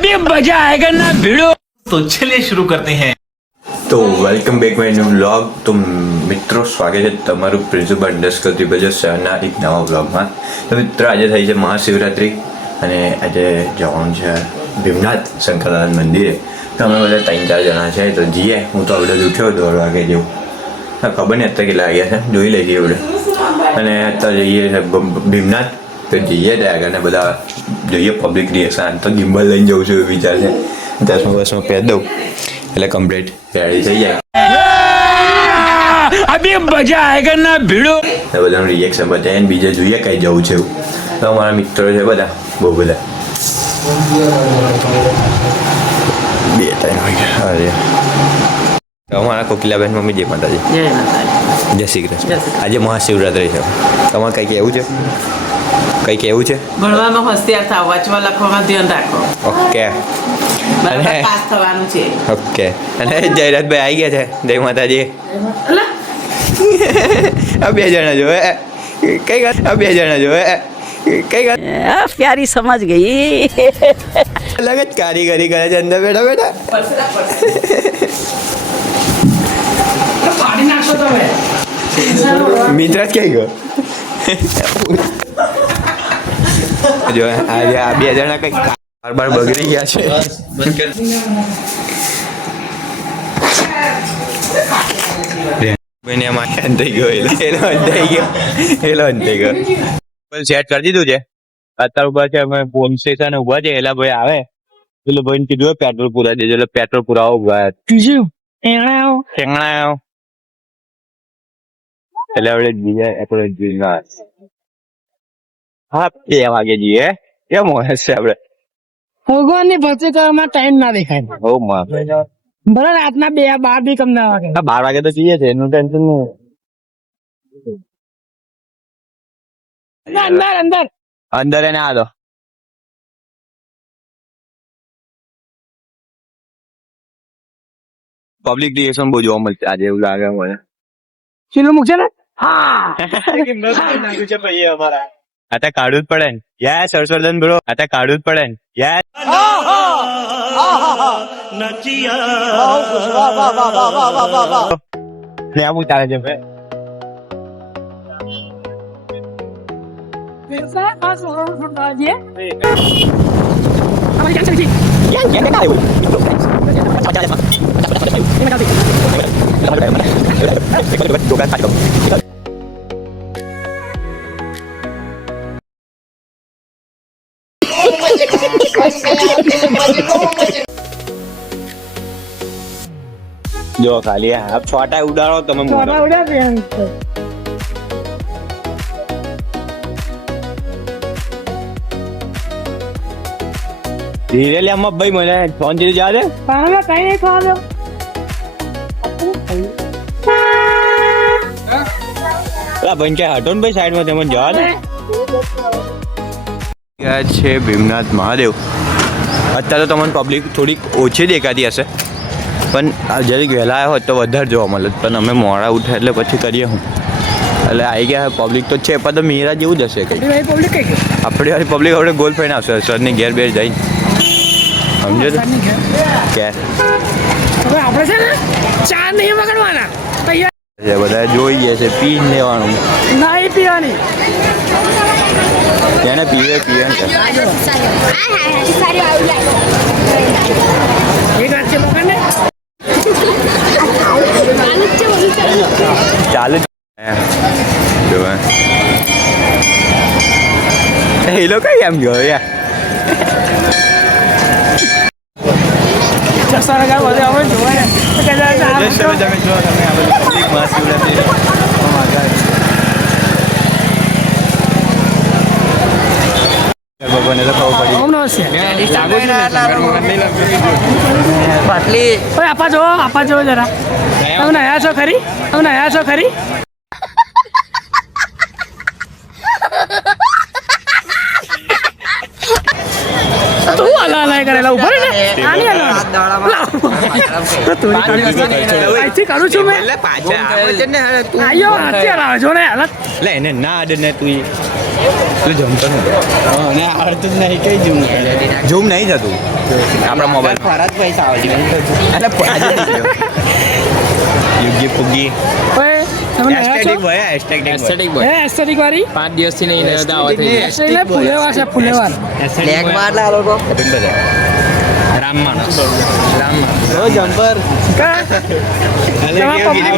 अभी मजा आएगा ना भिड़ो। तो चलिए शुरू करते हैं। તો welcome back my new vlog. તો મિત્રો સ્વાગત છે તમારું પ્રિન્સિપલ અંડરસ્કોર શહેરના એક નવા વ્લોગમાં. તો મિત્રો આજે થઈ છે મહાશિવરાત્રિ અને આજે જવાનું છે ભીમનાથ શંકરલાલ મંદિરે. તો અમે બધા 3-4 જણા છે તો જઈએ. હું તો આવડે જ ઉઠ્યો 10 વાગે જેવું. ખબર નહીં અત્યારે કેટલા વાગ્યા છે જોઈ લઈએ આવડે. અને અત્યારે જઈએ છે ભીમનાથ. તો જઈએ ત્યાં આગળ ને બધા જોઈએ પબ્લિક રિએક્શન. તો ગિમ્બલ લઈને જવું છું એવું વિચાર છે. 10 વર્ષમાં પહેર દઉં એટલે કમ્પ્લીટ રેડી થઈ જાય. अभी मजा आएगा ना भिड़ो. બધાનું રિએક્શન બતાવીને બીજે જોઈએ કઈ જવું છે એવું. તો અમારા મિત્રો છે બધા બહુ બધા 2-3 વાગ્યા. અરે તો અમારા કોકિલાબેન મમ્મી જય માતાજી. જય શ્રી કૃષ્ણ. આજે મહાશિવરાત્રિ છે. તમારે કંઈક એવું છે? કંઈક એવું છે? ભણવામાં હોશિયાર થાવ, વાંચવા લખવામાં ધ્યાન રાખો. ઓકે બરાબર પાસ થવાનું છે. ઓકે. અને જયરાજભાઈ આવી ગયા છે. જય માતાજી. આ 2 જણા જો કઈ આ 2 જણા જો કઈ प्यारी समझ गई. અલગ જ કારીગરી કરે છે અંદર બેઠા બેઠા. મિત્ર ક્યાં ગયો? જો આજે આ 2 જણા કઈ બાર બગડી ગયા છે. બેને એમાં અંધાઈ ગયો. એલો અંધાઈ ગયો. સેટ કરી દીધું છે. અત્યાર ઉપર છે અમે પોલીસ સ્ટેશન ઉભા છે. એલા ભાઈ આવે પેલો ભાઈ કીધું પેટ્રોલ પુરા દેજો એટલે પેટ્રોલ પુરાવો ઉભા એટલે આપણે બીજા આપણે હા 2 વાગે જઈએ. કેમ હોય છે આપડે ભગવાનની ભક્તિ કરવામાં ટાઈમ ના દેખાય. હો માં ભલે રાતના 2-12 બી કમ ના વાગે. 12 વાગે તો જઈએ છે એનું ટેન્શન નહીં. અંદર અંદર અંદર એને આ દો. પબ્લિક રિએક્શન બહુ જોવા મળશે આજે એવું લાગે મને. ચીલું મૂકશે ને आता काढूच पडेन. यस हर्षवर्धन ब्रो आता काढूच पडेन. यस क्या मुतारे છે ભાઈ? જો ખાલી આ છોટા ઉડાડો તમે. ધીરે લે આમાં ભાઈ મને ફોન જઈ જા દે. કઈ નહીં ખાવા ભાઈ કે હટો ને ભાઈ સાઈડમાં તમે જવા દે. છે ભીમનાથ મહાદેવ. અત્યારે તો તમને પબ્લિક થોડીક ઓછી દેખાતી હશે પણ જરીક વહેલા આવ્યા હોત તો વધારે જોવા મળે. પણ અમે મોડા ઉઠ્યા એટલે પછી કરીએ હું એટલે આવી ગયા. પબ્લિક તો છે પણ તો મીરા જેવું જ હશે કંઈ. આપણી વાળી પબ્લિક આપણે ગોલ ફાઈને આવશે સરની ઘેર બેર જઈને સમજો તો કે હવે આપણે છે ને ચા નહીં વગાડવાના બધા જોઈ ગયા છે. પી લેવાનું નહીં પીવાની. એને પીવે એક વાત છે લોકોને ચાલુ એ લોકો એમ ગયો યાર. ભગવાને તો ખબર પડી. આપા જો જરા તમે નયા છો ખરી. તું હલા કરેલા ઉભો ને આની હલા અહીંથી કરું છું મેં. આયો હાથી હલાવે છો ને હાલત લે એને ના અડે ને તું તું જમતો નથી અને આવડતું જ નહીં કઈ જૂમ કરે ઝૂમ નહીં થતું આપણા મોબાઈલ ફરજ પૈસા આવડી યોગ્ય ફુગી ઓય તમે નયા છો એસ્થેટિક બોય એસ્થેટિક એસ્થેટિક હે એસ્થેટિક વાળી 5 દિવસથી નહીં નતા આવા થઈ એટલે ફુલેવાર છે ફુલેવાર લેગ માર લા લોકો રામ માણસ ઓ જમ્પર કા તમારા પબ્લિક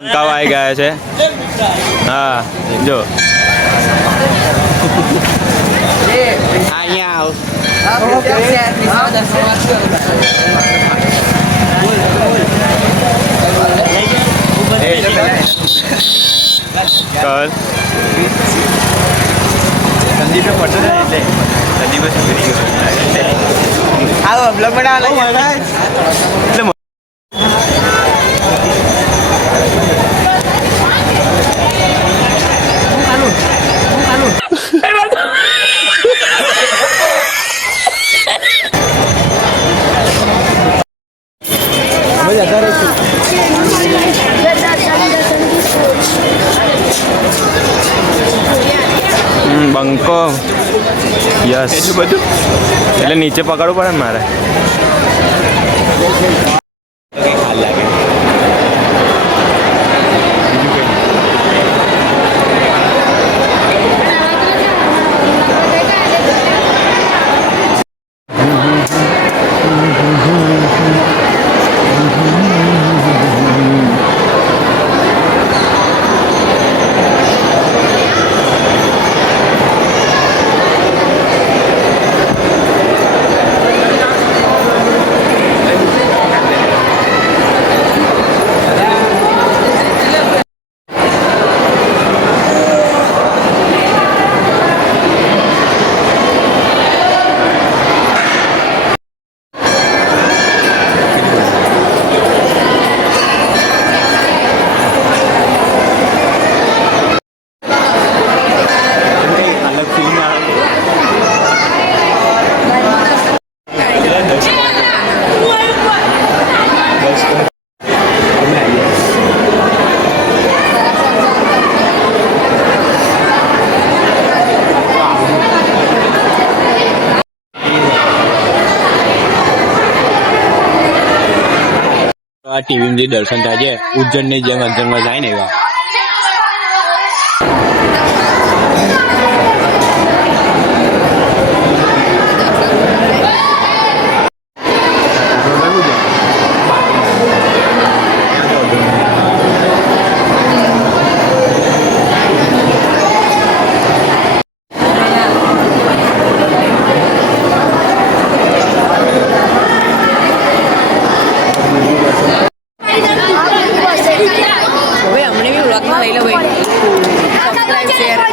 કાવ આવી ગયા છે હા જો અહીંયા આવ કલ સંદીપે પડતો ને એટલે સંદીપે શું કરી ગયો આવો બ્લોગ બનાવવા લાગે એટલે બંકો યસ એટલું બધું એટલે નીચે પકડવું પડે ને મારે આ ટીવી જે દર્શન થાય છે ઉજ્જૈનની જેમ અંજનમાં જાય ને એવા હવે અમને બી વ્લોગમાં લઈ લો ભાઈ સબસ્ક્રાઇબ શેર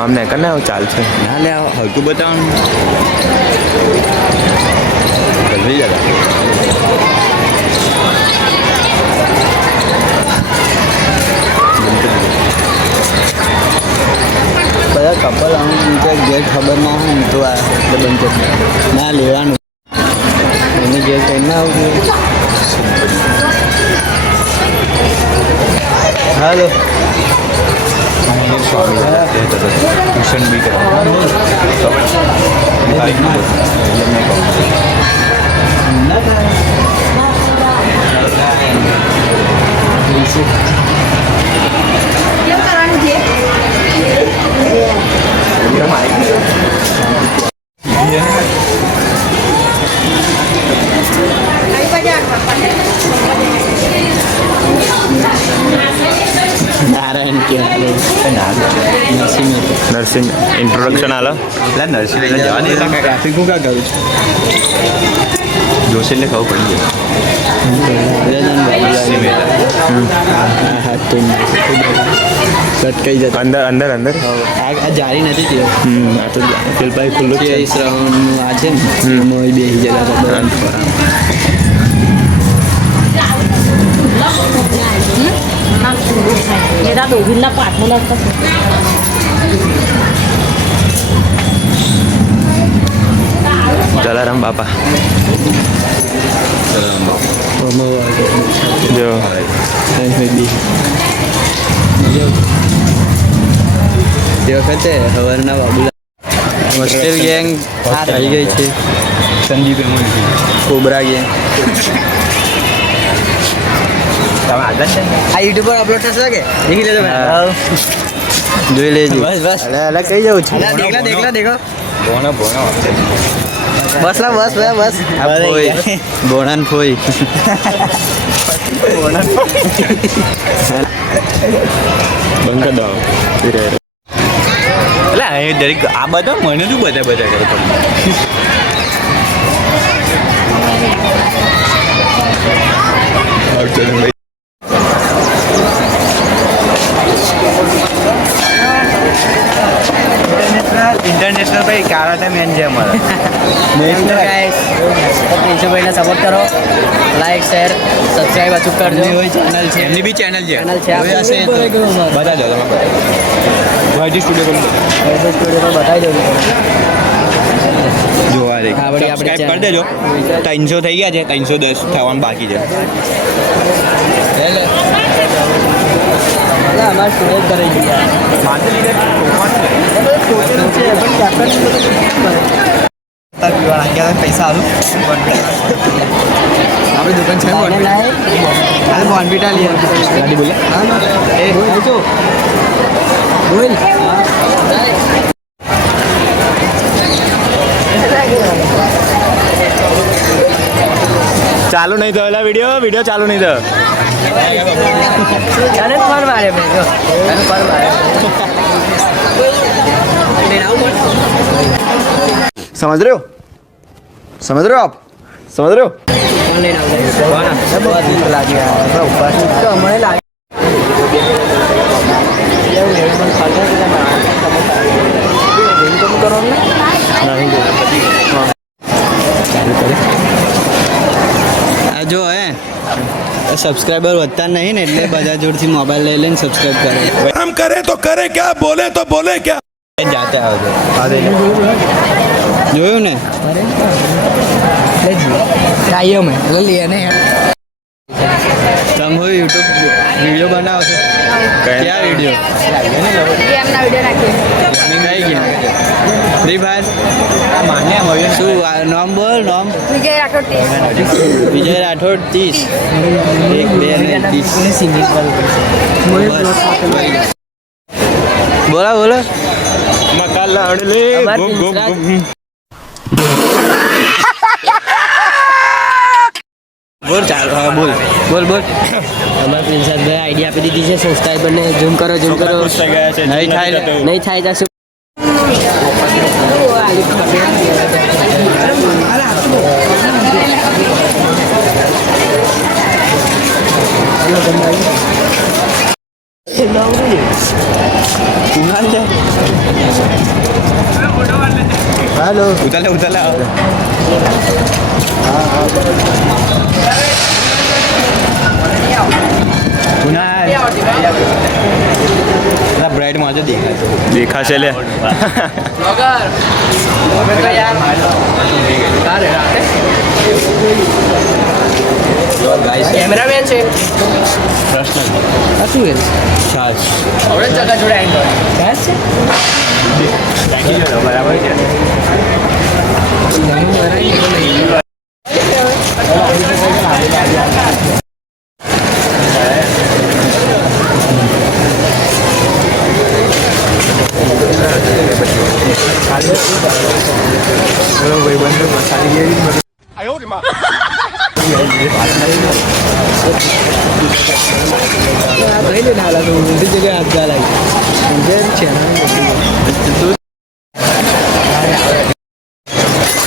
આમને કને ચાલશે ના લે હલકું બતાવવાનું જલ્દી જરા બધા કપલ આવું ગેટ ખબર ના હોય ને તો આ બંધ ના લેવાનું એને ગેટ કઈ ના આવું હાલો ટ્યુશન બી નારાયણ કે નર્સિંગ ઇન્ટ્રોડક્શન આલો નર્સિંગ જવા દે ટ્રાફિક હું કાં કરું જોશે એટલે ખબર પડી લટકાઈ જતા અંદર અંદર અંદર આ જારી નથી થયો આ તો પેલ ભાઈ ખુલ્લું જ છે શ્રાવણનું આ છે ને એમાં બેસી જતા મેરા दोघींना पाठवलं असतं જલારામ બાપા જો તે વખતે સવારના બાબુલા હોસ્ટેલ ગેંગ આવી ગઈ છે સંદીપ કોબરા ગેંગ તમે આગળ છે આ યુટ્યુબ પર અપલોડ થશે કે દેખી લેજો જોઈ લેજો બસ બસ અલે કઈ જવું છું દેખલા ભોણો બસ બસ ભોણાન ફોઈ બંધ દો એટલે એ દરેક આ બધા મને શું બધા કરે ઇન્ટરનેશનલ ભાઈ કારાટા મેન છે અમારા પ્રિન્સુભાઈને સપોર્ટ કરો લાઈક શેર સબસ્ક્રાઈબ અચૂક કરજો ચેનલ છે એમની બી ચેનલ છે બધા બતા દો તમે વાયટી સ્ટુડિયો સ્ટુડિયો પર બતાવી દઉં જોવા દે હા, વળી આપણે સબસ્ક્રાઇબ કરી દેજો 300 થઈ ગયા છે 310 થવાનું બાકી છે અમારે સ્ટુડિયો કરી દીધા પૈસા આવું આપણે દુકાન છે બોનવીટા લઈએ ગાડી બોલે ચાલુ નહીં થયો એલા વિડીયો ચાલુ નહીં થયો પર મારે મેં જો પર મારે समझ रहे हो आप समझ रहे हो बहुत भूख लगी है ऊपर तो हमें लगी जो है સબસ્ક્રાઈબર વધતા નહીં ને એટલે બધા જોડથી મોબાઈલ લઈ લઈને સબસ્ક્રાઈબ કરે हम करें तो करें क्या बोले क्या જાતે આવજો જોયું ને चाहिए मैं ले लिया नहीं તમે હોય યુટ્યુબ વિડીયો બનાવો છો ક્યાં વિડીયો गेमना वीडियो नाखी કઈ ગેમ ફ્રી ફાયર શું નામ બોલ નામ विजय राठौड़ વિજય રાઠોડ 30 1 2 અને 30 બોલો મકા લાડલે અમાર ગુજરાત- બોલ ચાલો હા બોલ हमारे प्रिंसेस भाई आइडिया આપી દીધી છે સબસ્ક્રાઇબર ને ઝૂમ કરો થઈ ગયા છે નહીં થાય ને. નહીં થાય જશે હાલો ઉતાલે બ્રાઇડ માં જ દેખાશે લે યાર કેમેરામેન છે આ શું છે છાશ હવે જગા જોડે આવી ગયો છે બરાબર છે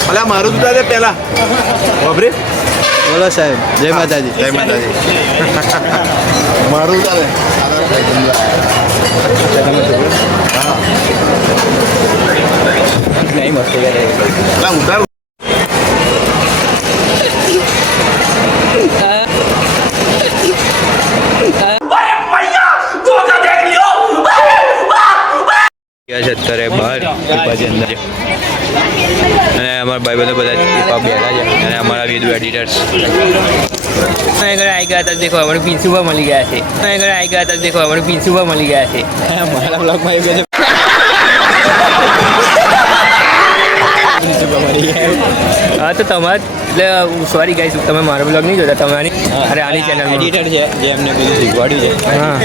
અલા મારું તું દે પેલા બાબરે બોલો સાહેબ જય માતાજી જય માતાજી મારું તારે નહીં મસ્તી કરે અલા ઉતાર અત્યારે બહાર પછી અંદર અને અમારા ભાઈ બધા ટીપા બેઠા છે અને અમારા વિડીયો એડિટર્સ ઘરે આવી ગયા હતા દેખો આપણે પ્રિન્સિપલ મળી ગયા છે ઘરે આવી ગયા હતા દેખો આપણે પ્રિન્સિપલ મળી ગયા છે મારા બ્લોગમાં એવું કહે છે હા તો તમારે એટલે સોરી ગાઈસ તમે મારો બ્લોગ નહીં જોતા તમારી અરે આની ચેનલ એડિટર છે જે એમને બધું શીખવાડ્યું છે હા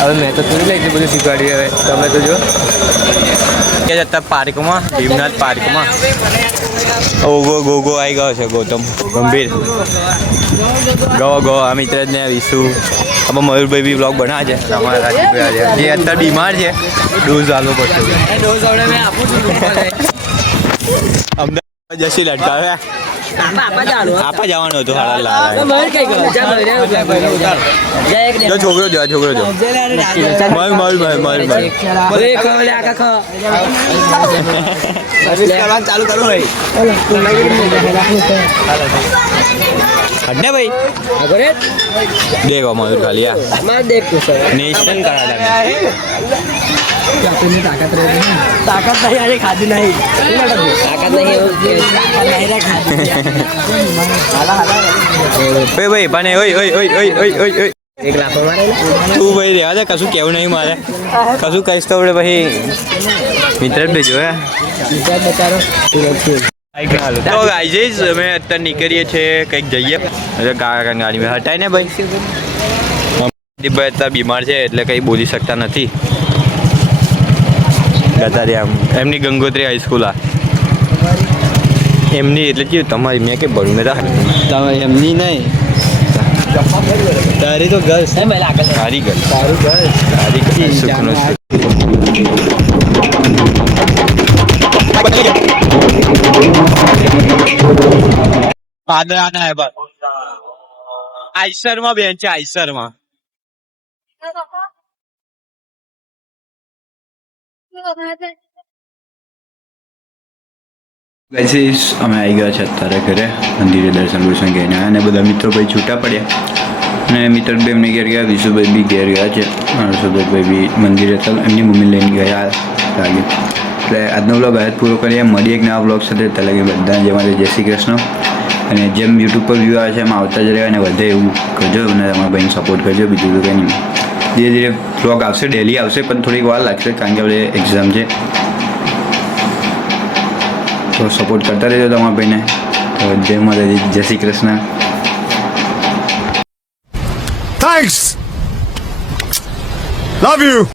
હવે મેં તો થોડી લઈ બધું શીખવાડ્યું હવે તમે તો જો કે જતા પાર્કમાં ભીમનાથ પાર્કમાં ગોગો આવી ગયો છે ગૌતમ ગંભીર ગો આ મિત્ર ને વિશુ આમાં મયુરભાઈ બી બ્લોગ બનાવે છે અમારા રાજભાઈ જે અત્યારે બીમાર છે ડોઝ આપવો પડશે ડોઝ હવે મેં આપું છું અમદાવાદ જસી લટકાવે આપા જવાનું હતું હાડા લાલા જો છોકરો જો ચાલુ કરો ભાઈ હટને ભાઈ દેખો મયુર ખાલી આ નેશન કરા તાકાત નહીં આજે ખાધી નહીં તાકાત નહીં ભાઈ પણ ઓય એક લાફો મારે તું ભાઈ રહેવા દે કશું કેવું નહીં મારે કશું કહીશ તો આપણે પછી મિત્ર જ ભેજો હે બચારો તો ગાઈઝ અમે અત્યારે નીકળીએ છીએ કંઈક જઈએ એટલે ગાડીમાં હટાય ને ભાઈ દીપભાઈ અત્યારે બીમાર છે એટલે કંઈ બોલી શકતા નથી જતા રહ્યા એમની ગંગોત્રી હાઈસ્કૂલ આ એમની એટલે કેવું તમારી મેં કંઈ ભરું મેં તમે એમની નહીં તારી તો ગર્લ્સ તારી ગર્લ્સ તારું ગર્લ્સ તારી ગર્લ્સ સુખનો પાદરાના હે બસ આઈસરમાં બેન છે આઈસરમાં ગાઈસ અમે આવી ગયા છે અત્યારે ઘરે મંદિરે દર્શન દર્શન કરીને અને બધા મિત્રો ભાઈ છૂટા પડ્યા અને મિત્ર ભાઈ એમને ઘેર ગયા વિશુભાઈ બી ઘેર ગયા છે હર્ષદભાઈ બી મંદિરે હતા એમની મમ્મી લઈને ગયા લાગે એટલે આજનો બ્લોગ આજ પૂરો કરીએ મળીએ એક નવા બ્લોગ સાથે ત્યાં લાગે બધા જે માટે જય શ્રી કૃષ્ણ અને જેમ યુટ્યુબ પર વ્યૂ આવે છે એમ આવતા જ રહ્યા અને વધે એવું કરજો અને તમારા ભાઈને સપોર્ટ કરજો બીજું તો કંઈ નહીં ધીરે ધીરે બ્લોગ આવશે ડેલી આવશે પણ થોડીક વાર લાગશે કારણ કે આપણે એક્ઝામ છે તો સપોર્ટ કરતા રહેજો તમારા ભાઈને તો જય માતાજી જય Shri Krishna thanks love you